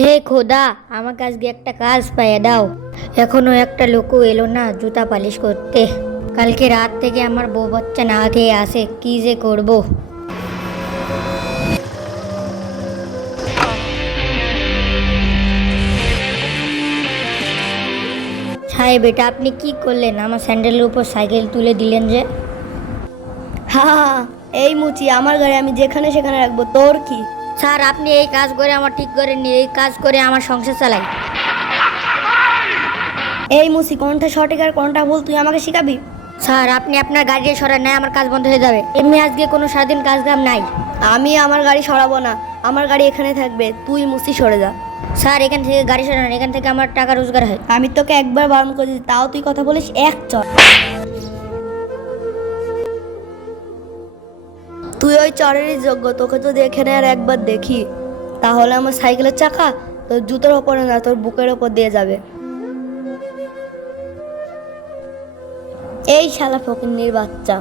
হে খোদা, আমাকে আজকে একটা কাজ পাইয়ে দাও। এখনো একটা লোকও এলো না জুতা পালিশ করতে। কালকে রাত থেকে আমার বউ বাচ্চা না খেয়ে আসে, কি যে করব। সাহেব, এটা আপনি কি করলেন? আমার স্যান্ডেলের উপর সাইকেল তুলে দিলেন যে। হা হা হা, এই মুচি, আমার গাড়ি আমি যেখানে সেখানে রাখবো, তোর কি? স্যার, আপনি এই কাজ করে আমার ঠিক করেননি। এই কাজ করে আমার সংসার চালাই। এই মুচি, কোনটা সঠিক আর কোনটা ভুল তুই আমাকে শিখাবি? স্যার, আপনি আপনার গাড়ি সরান, নাই আমার কাজ বন্ধ হয়ে যাবে। এমনি আজকে কোনো সারাদিন কাজ কাম নাই। আমি আমার গাড়ি সরাবো না, আমার গাড়ি এখানে থাকবে, তুই মুচি সরে যা। স্যার, এখান থেকে গাড়ি সরান, এখান থেকে আমার টাকা রোজগার হয়। আমি তোকে একবার বারণ করে দিচ্ছি, তাও তুই কথা বলিস এক চর। তুই ওই চরেরই যোগ্য, তোকে যদি এখানে আর একবার দেখি তাহলে আমার সাইকেলের চাকা তোর জুতোর ওপরে না, তোর বুকের ওপর দিয়ে যাবে। এই শালা ফকিন্নির বাচ্চা।